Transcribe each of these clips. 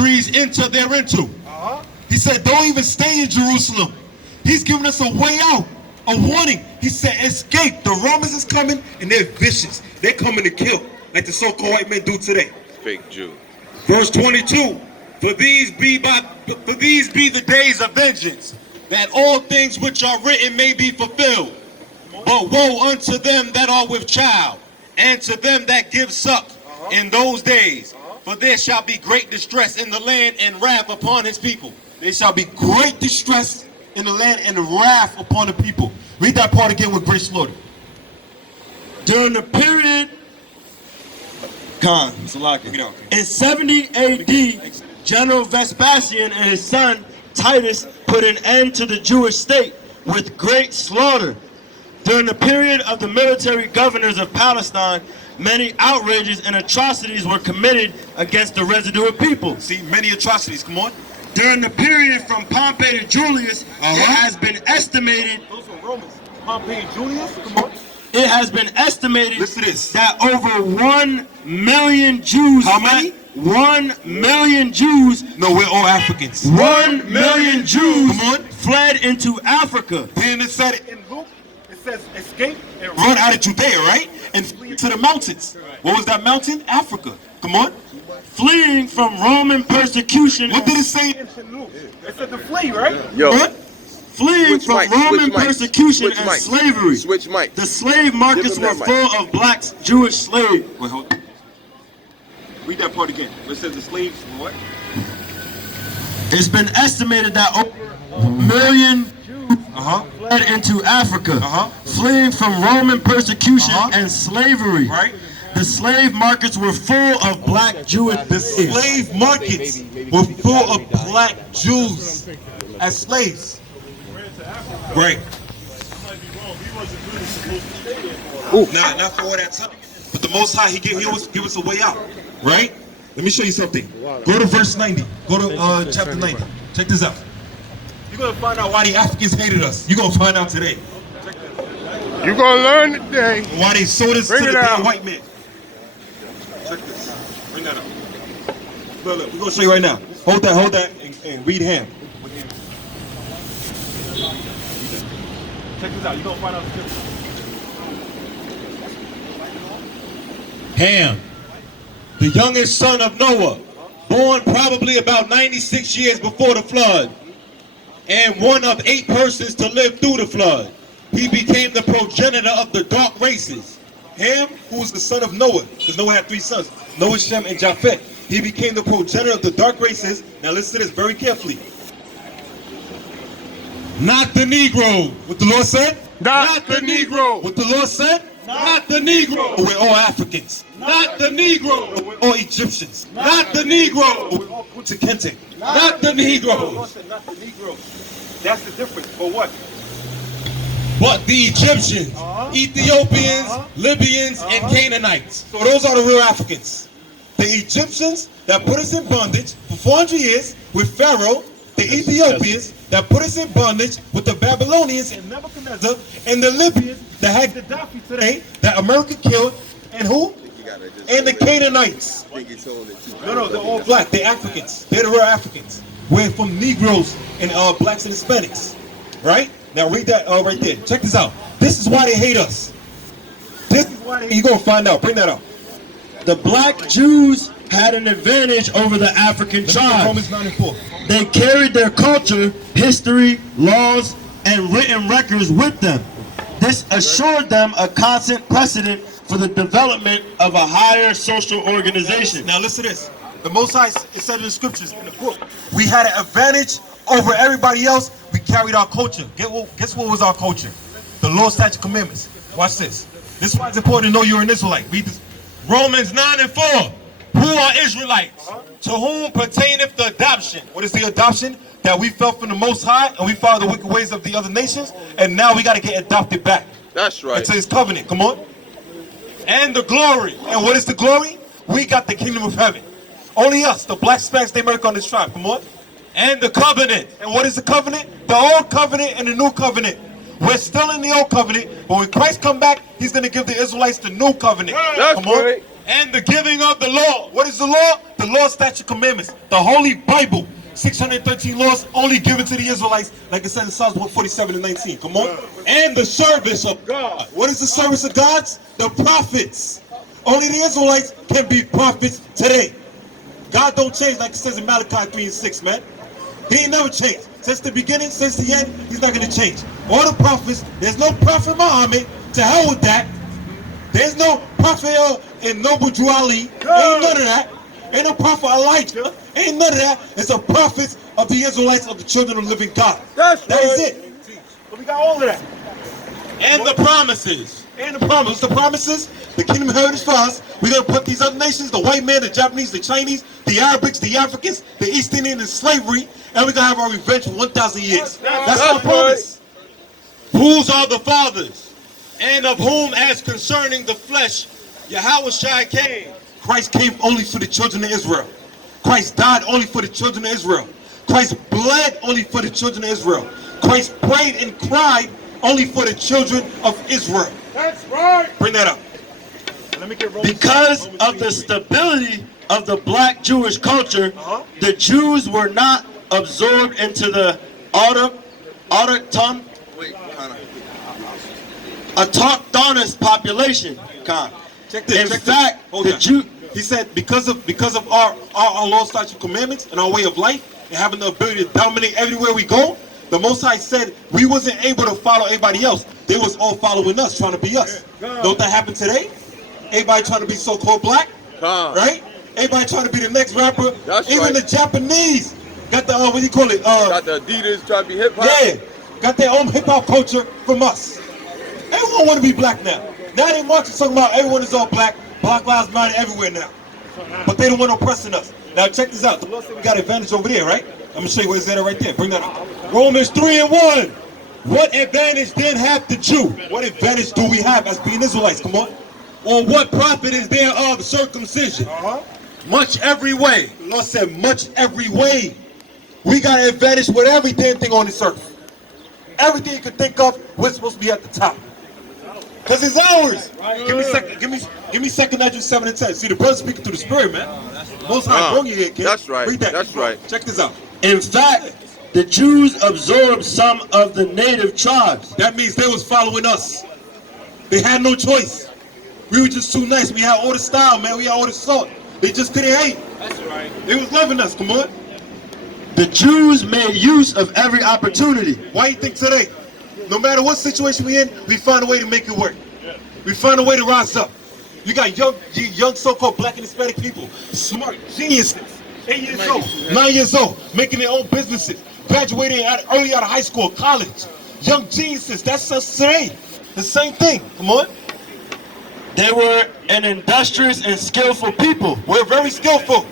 countries enter thereinto. He said, don't even stay in Jerusalem. He's giving us a way out, a warning. He said, escape. The Romans is coming, and they're vicious. They're coming to kill, like the so-called white men do today. Fake Jew. Verse 22, for these be the days of vengeance, that all things which are written may be fulfilled. But woe unto them that are with child, and to them that give suck in those days. For there shall be great distress in the land, and wrath upon his people. There shall be great distress in the land, and wrath upon the people. Read that part again with great slaughter. During the period in 70 AD, General Vespasian and his son Titus put an end to the Jewish state with great slaughter. During the period of the military governors of Palestine, many outrages and atrocities were committed against the residue people. See, many atrocities, come on. During the period from Pompey to Julius, it has been estimated. Those were Romans. Pompey and Julius, come on. It has been estimated Listen to this. that over 1 million Jews. How many? 1 million Jews. No, we're all Africans. 1 million Jews Come on. fled into Africa. Then it said in Luke, it says escape and run out of Judea, right? And flee to the mountains. What was that mountain? Africa. Come on. Fleeing from Roman persecution. What did it say in Luke? It said to flee, right? Yo. What? Fleeing from Roman persecution and slavery. Switch mic. The slave markets were full of black Jewish slaves. Wait, hold on. Read that part again. Where it says the slaves, what? It's been estimated that over 1 million Jews fled into Africa, fleeing from Roman persecution and slavery. Right? The slave markets were full of black Jewish. The slave markets were full of black Jews as slaves. Right. Not for all that time. But the Most High, he always give us a way out. Right? Let me show you something. Go to verse 90. Go to chapter 90. Check this out. You're going to find out why the Africans hated us. You're going to find out today. You're going to learn today. Why they sold us to the damn white man. Check this. Bring that up. Look, we're going to show you right now. Hold that, and read Ham. Check this out. You're going to find out the difference. Ham, the youngest son of Noah, born probably about 96 years before the flood, and one of 8 persons to live through the flood. He became the progenitor of the dark races. Ham, who was the son of Noah, because Noah had 3 sons, Noah, Shem, and Japheth. He became the progenitor of the dark races. Now listen to this very carefully. Not the Negro. What the Lord said? Not the Negro. What the Lord said? Not the Negro. We're all Africans. Not the Negro. We're all Egyptians. Not the Negro. We're all Kunta Kinte. Not the Negro. Not the Negro. That's the difference. For what? But the Egyptians, Ethiopians, Libyans, and Canaanites. So those are the real Africans. The Egyptians that put us in bondage for 400 years with Pharaoh. The Ethiopians that put us in bondage with the Babylonians and Nebuchadnezzar, and the Libyans that had Gaddafi today, that America killed, and who? And the Canaanites. No, they're all black. They're Africans. They're the real Africans. We're from Negroes and blacks and Hispanics. Right? Now read that right there. Check this out. This is why they hate us. This is why you're going to find out. Bring that out. The black Jews had an advantage over the African tribes. Romans 9 and 4. They carried their culture, history, laws, and written records with them. This assured them a constant precedent for the development of a higher social organization. Now listen to this. The Most High, it said in the scriptures, in the book, we had an advantage over everybody else. We carried our culture. Guess what was our culture? The law, statute, commandments. Watch this. This is why it's important to know you're an Israelite. Read this. Romans 9 and 4. Who are Israelites? To whom pertaineth the adoption? What is the adoption? That we fell from the Most High and we followed the wicked ways of the other nations, and now we got to get adopted back. That's right. Into his covenant. Come on. And the glory. And what is the glory? We got the kingdom of heaven. Only us, the black Spanish, they America on this tribe. Come on. And the covenant. And what is the covenant? The old covenant and the new covenant. We're still in the old covenant, but when Christ come back, he's going to give the Israelites the new covenant. That's come on. right. And the giving of the law. What is the law? The law, statute, commandments. The Holy Bible. 613 laws only given to the Israelites, like it says in Psalms 147 and 19. Come on. And the service of God. What is the service of God? The prophets. Only the Israelites can be prophets today. God don't change, like it says in Malachi 3 and 6, man. He ain't never changed. Since the beginning, since the end, he's not going to change. All the prophets, there's no prophet Muhammad. To hell with that. There's no prophet in Noble Drew Ali. Ain't none of that. Ain't no prophet Elijah. Ain't none of that. It's a prophet of the Israelites, of the children of the living God. That is it. So we got all of that. And the promises. And the promises. The promises, the kingdom heritage for us. We're going to put these other nations, the white man, the Japanese, the Chinese, the Arabics, the Africans, the East Indian in slavery, and we're going to have our revenge for 1,000 years. That's our promise. Whose are the fathers? And of whom, as concerning the flesh, Yahweh came. Christ came only for the children of Israel. Christ died only for the children of Israel. Christ bled only for the children of Israel. Christ prayed and cried only for the children of Israel. That's right. Bring that up. Let me get Because of the stability of the black Jewish culture, the Jews were not absorbed into the autochthonous population. Check this. In fact, the Jew. He said because of our law, statutes, commandments, and our way of life, and having the ability to dominate everywhere we go, the Most High said we wasn't able to follow everybody else. They was all following us, trying to be us. Don't that happen today? Everybody trying to be so-called black, right? Everybody trying to be the next rapper. Even the Japanese got the what do you call it? Got the Adidas trying to be hip hop. Yeah, got their own hip hop culture from us. Everyone want to be black now. Now they marching talking about everyone is all black. Black lives matter everywhere now. But they don't want no oppressing us. Now check this out. The Lord said we got advantage over there, right? I'm gonna show you where's that right there. Bring that up. Romans 3 and 1. What advantage then have the Jew? What advantage do we have as being Israelites? Come on. Or what profit is there of circumcision? Much every way. The Lord said much every way. We got an advantage with every damn thing on this earth. Everything you can think of, we're supposed to be at the top. Because it's ours. Give me 2 Ezra 7 and 10. See, the brother speaking through the spirit, man. Most High brought you here, kid. That's right. Read that. That's right. Check this out. In fact, the Jews absorbed some of the native tribes. That means they was following us. They had no choice. We were just too nice. We had all the style, man. We had all the salt. They just couldn't hate. That's right. They was loving us. Come on. The Jews made use of every opportunity. Why you think today? No matter what situation we in, we find a way to make it work. We find a way to rise up. You got young so-called black and Hispanic people, smart geniuses, 8 years old, 9 years old, making their own businesses, graduating early out of high school, college. Young geniuses, that's us today. The same thing. Come on. They were an industrious and skillful people. We're very skillful.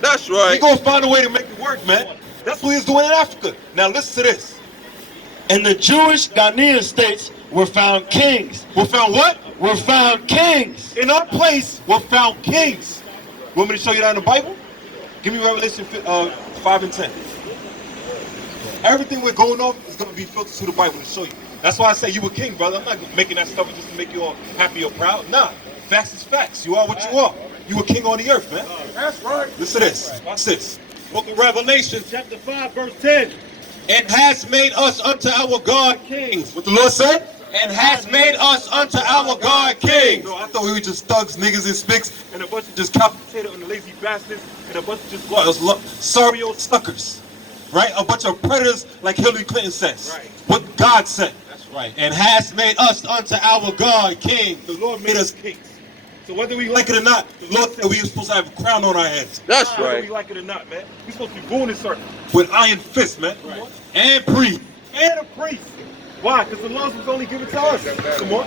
That's right. We gonna find a way to make it work, man. That's what he's doing in Africa. Now listen to this. In the Jewish Ghanaian states were found kings. Were found what? Were found kings. In our place were found kings. Want me to show you that in the Bible? Give me Revelation 5 and 10. Everything we're going off is going to be filtered through the Bible to show you. That's why I say you a king, brother. I'm not making that stuff just to make you all happy or proud. Nah, facts is facts. You are what you are. You a king on the earth, man. That's right. Listen to this. Watch this. Book of Revelation, chapter 5, verse 10. And has made us unto our God kings. What the Lord said? And has made us unto our God kings. No, I thought we were just thugs, niggas, and spicks, and a bunch of just couch potato and the lazy bastards, and a bunch of just sorry old suckers. Right? A bunch of predators, like Hillary Clinton says. Right. What God said. That's right. And has made us unto our God king. The Lord made us kings. So whether we like it or not, the Lord said we were supposed to have a crown on our heads. That's Whether right. we like it or not, man. We're supposed to be ruling this earth with iron fists, man. Right. And priest. And a priest. Why? Because the laws was only given to us. Come on.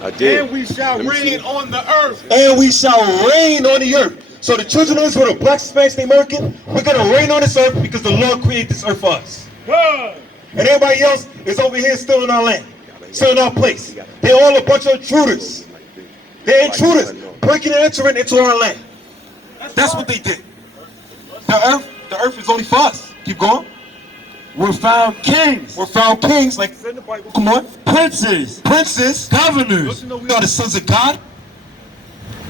I did. And we shall reign on the earth. And we shall reign on the earth. So the children of Israel, the black, Spanish, the American, we're going to reign on this earth because the Lord created this earth for us. Good. And everybody else is over here still in our land. Still in our place. They're all a bunch of intruders. They're intruders. Breaking and entering into our land. That's what they did. The earth is only for us. Keep going. Were found kings. We're found kings, like it's in the Bible. Come on. Princes. Princes. Governors. Don't you know we are the sons of God?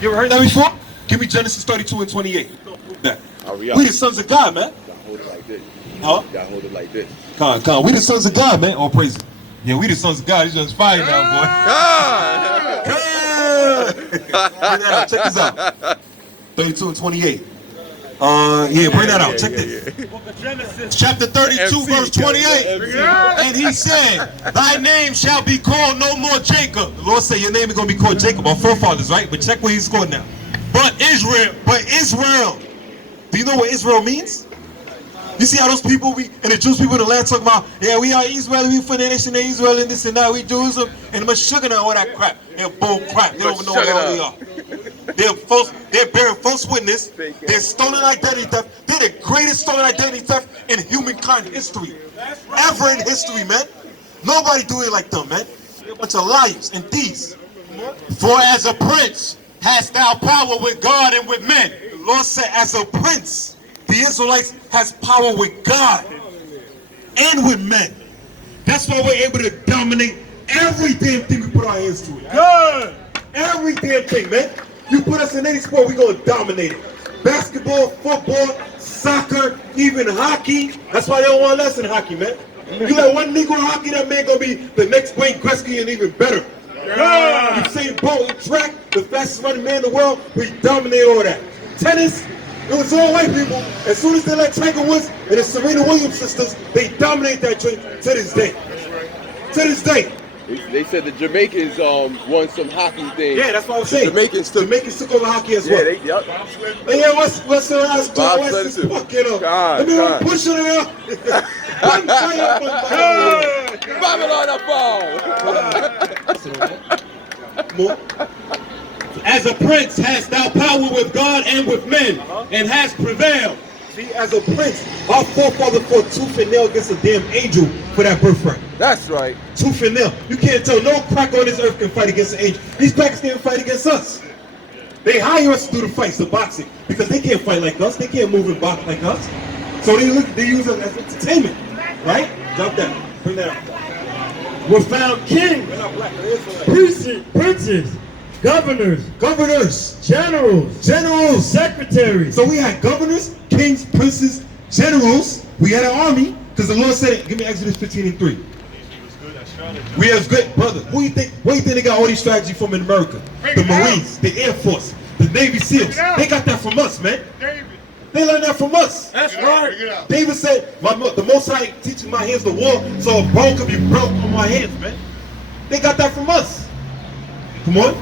You ever heard that before? Give me Genesis 32 and 28. That. Hurry up. We the sons of God, man. You gotta hold it like this. Huh? You gotta hold it like this. Come on. We the sons of God, man. All praise. Yeah, we the sons of God. He's just fire now, boy. Ah! Check this out. 32 and 28. Yeah, bring that out. Check this. Chapter 32, verse 28. And he said, thy name shall be called no more Jacob. The Lord said your name is going to be called Jacob, our forefathers, right? But check where he's called now. But Israel. Do you know what Israel means? You see how those people, and the Jewish people in the land talk about, yeah, we are Israel, we for the nation of Israel, and this and that, we Jews, and Meshuggah and all that crap. They're bull crap. They don't even know what the hell they are. They're bearing false witness. They're stolen identity theft. They're the greatest stolen identity theft in humankind history. Ever in history, man. Nobody do it like them, man. They're a bunch of liars and thieves. For as a prince hast thou power with God and with men. The Lord said, as a prince, the Israelites has power with God and with men. That's why we're able to dominate every damn thing we put our hands to. Good. Every damn thing, man. You put us in any sport, we're going to dominate it. Basketball, football, soccer, even hockey. That's why they don't want less in hockey, man. You got one Negro in hockey, that man going to be the next Wayne Gretzky and even better. You say Bolt in track, the fastest running man in the world, we dominate all that. Tennis, it was all white people. As soon as they let Tiger Woods and the Serena Williams sisters, they dominate that train to this day. To this day. They said the Jamaicans won some hockey thing. Yeah, that's what I was saying. Jamaicans took over hockey as well. Yep. Yeah, what's the last Bob West said is it too. fucking up. God, Let me God. push it around. Babylon More. As a prince hast thou power with God and with men, and hast prevailed. See, as a prince, our forefather fought tooth and nail against a damn angel for that birthright. That's right. Tooth and nail. You can't tell no crack on this earth can fight against an angel. These crackers can't fight against us. They hire us to do the fights, the boxing, because they can't fight like us. They can't move and box like us. So they use us as entertainment, right? Drop that. Bring that up. Were found kings, princes, governors, generals, secretaries. So we had governors, kings, princes, generals. We had an army, because the Lord said it. Give me Exodus 15 and 3. We have good, brother. Where you think they got all these strategy from in America? The Marines, the Air Force, the Navy SEALs. They got that from us, man. They learned that from us. That's right. David said, the Most High teaching my hands to war, so a bone could be broke on my hands, man. They got that from us. Come on.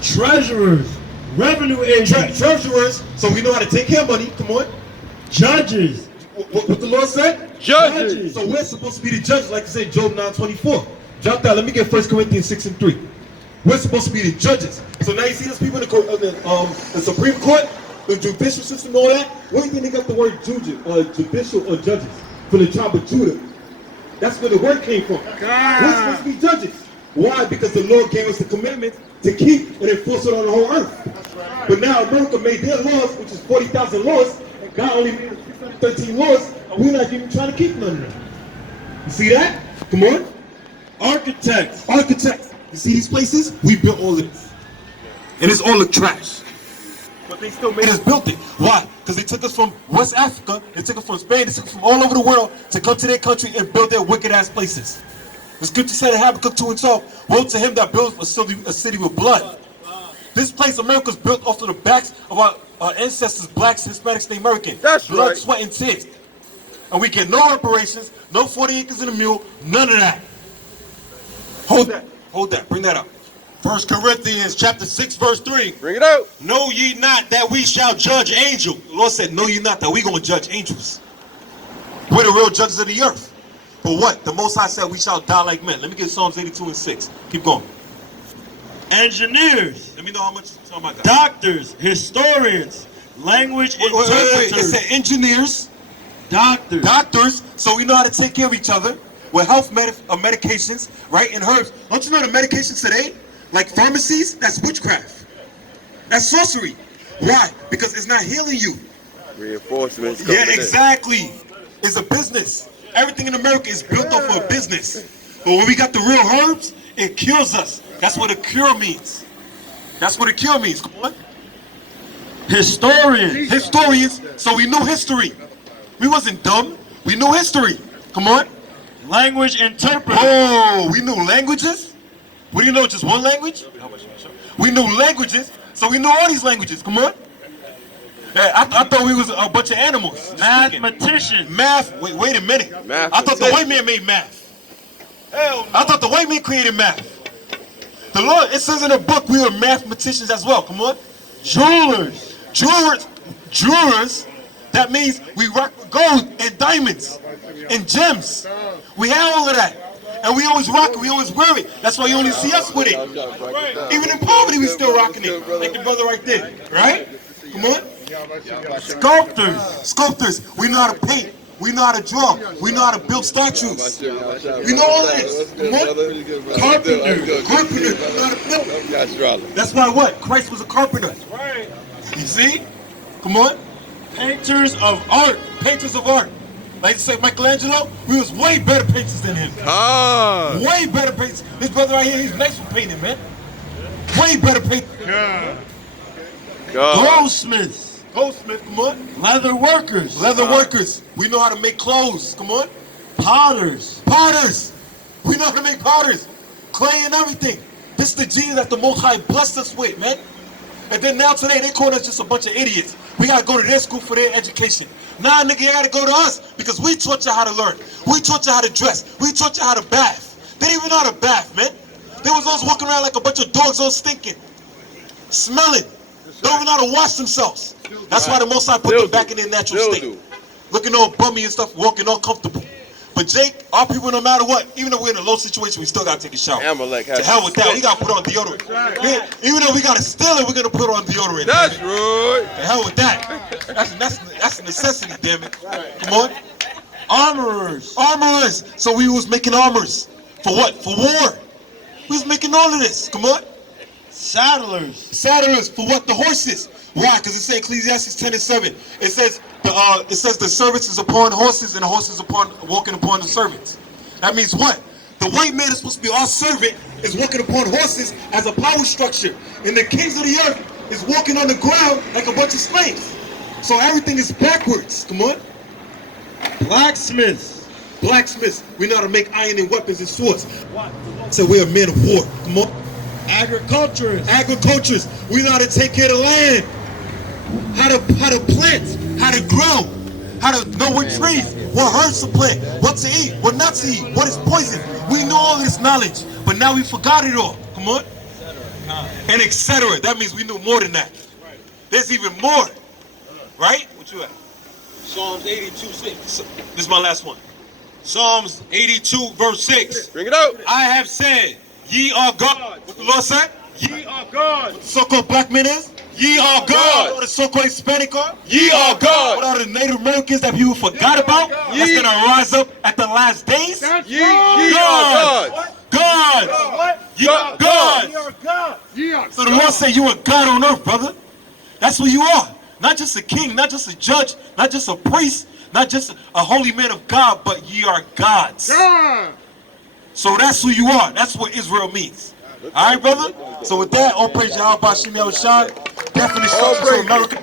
Treasurers, revenue agents, treasurers, so we know how to take care of money. Come on. Judges. What the Lord said? Judges. So we're supposed to be the judges, like I said, Job 9:24. Drop that. Let me get 1 Corinthians 6 and 3. We're supposed to be the judges. So now you see those people in the Supreme Court, the judicial system, all that. Where do you think they got the word judicial or judges? From the tribe of Judah. That's where the word came from. We're supposed to be judges. Why? Because the Lord gave us the commandment to keep and enforce it on the whole earth. But now America made their laws, which is 40,000 laws, and God only made 13 laws, and we're not even trying to keep none of them. You see that? Come on. Architects. You see these places? We built all of this. And it's all the trash. But they still made us build it. Why? Because they took us from West Africa, they took us from Spain, they took us from all over the world to come to their country and build their wicked ass places. The scripture said in Habakkuk 2 and 12, woe to him that builds a city with blood. This place, America, is built off of the backs of our ancestors, blacks, Hispanics, and Americans. That's blood, right. sweat, and tears. And we get no reparations, no 40 acres in a mule, none of that. Hold that, bring that up. 1 Corinthians chapter 6, verse 3. Bring it out. Know ye not that we shall judge angels? The Lord said, know ye not that we going to judge angels. We're the real judges of the earth. But what? The Most High said we shall die like men. Let me get Psalms 82 and 6. Keep going. Engineers. Let me know how much. Oh my God. Doctors, historians, language interpreters. It said engineers, doctors, so we know how to take care of each other with health medications, right, and herbs. Don't you know the medications today, like pharmacies, that's witchcraft. That's sorcery. Why? Because it's not healing you. Reinforcements. Yeah, exactly. It's a business. Everything in America is built off of a business. But when we got the real herbs, it cures us. That's what a cure means. That's what a cure means. Come on. Historians. Historians, so we knew history. We wasn't dumb. We knew history. Come on. Language interpreters. Oh, we knew languages? We didn't know just one language? We knew languages, so we knew all these languages. Come on. Hey, I thought we was a bunch of animals. Mathematicians. Math, wait a minute. I thought the white man made math. Hell no. I thought the white man created math. The Lord, it says in the book we were mathematicians as well. Come on. Jewelers. Jewelers, that means we rock gold and diamonds and gems. We have all of that. And we always rock it, we always wear it. That's why you only see us with it. Even in poverty, we still rocking it. Like the brother right there. Right? Come on. Sculptors, we know how to paint. We know how to draw. We know how to build statues. We know all this. Come on. Carpenters, we know how to build. That's why what? Christ was a carpenter. You see? Come on. Painters of art. Painters of art. Like you say, Michelangelo, we was way better painters than him. Way better painters. This brother right here, he's nice for painting, man. Way better painter. Goldsmiths. Goldsmith, come on. Leather workers. Leather workers. We know how to make clothes. Come on. Potters. Potters. We know how to make potters. Clay and everything. This is the genius that the Most High blessed us with, man. And then now today, they call us just a bunch of idiots. We got to go to their school for their education. Nah, nigga, you got to go to us because we taught you how to learn. We taught you how to dress. We taught you how to bath. They didn't even know how to bath, man. They was always walking around like a bunch of dogs all stinking. Smelling. Don't even know how to wash themselves. That's why the Most High put them back in their natural state. Looking all bummy and stuff, walking all comfortable. But Jake, our people, no matter what, even though we're in a low situation, we still got to take a shower. To hell with that. We got to put on deodorant. Even though we got to steal it, we're going to put on deodorant. That's right. To hell with that. That's a necessity, damn it. Come on. Armorers. So we was making armors. For what? For war. We was making all of this. Come on. Saddlers. For what? The horses. Why? Because it says Ecclesiastes 10:7. It says the servants is upon horses and the horses upon walking upon the servants. That means what? The white man is supposed to be our servant, is walking upon horses as a power structure. And the kings of the earth is walking on the ground like a bunch of slaves. So everything is backwards. Come on. Blacksmiths. We know how to make iron and weapons and swords. So we're a man of war. Come on. Agriculturists. We know how to take care of the land. How to plant, how to grow, how to know what trees, what herbs to plant, what to eat, what not to eat, what is poison. We know all this knowledge, but now we forgot it all. Come on. And etc. That means we knew more than that. There's even more. Right? What you at? Psalms 82:6. This is my last one. Psalms 82 verse 6. Bring it out. I have said, ye are God. What the Lord said? Ye are God. What the so-called black man is? Ye are God. What the so-called Hispanic are? Ye are God. What are the Native Americans that people forgot about? That's going to rise up at the last days? Ye are God. God. Ye are God. So the Lord said you are God on earth, brother. That's who you are. Not just a king, not just a judge, not just a priest, not just a holy man of God, but ye are gods. So that's who you are. That's what Israel means. All right, brother? So with that, all praise Yahweh Bashim Yahushua. Definitely instructions to America.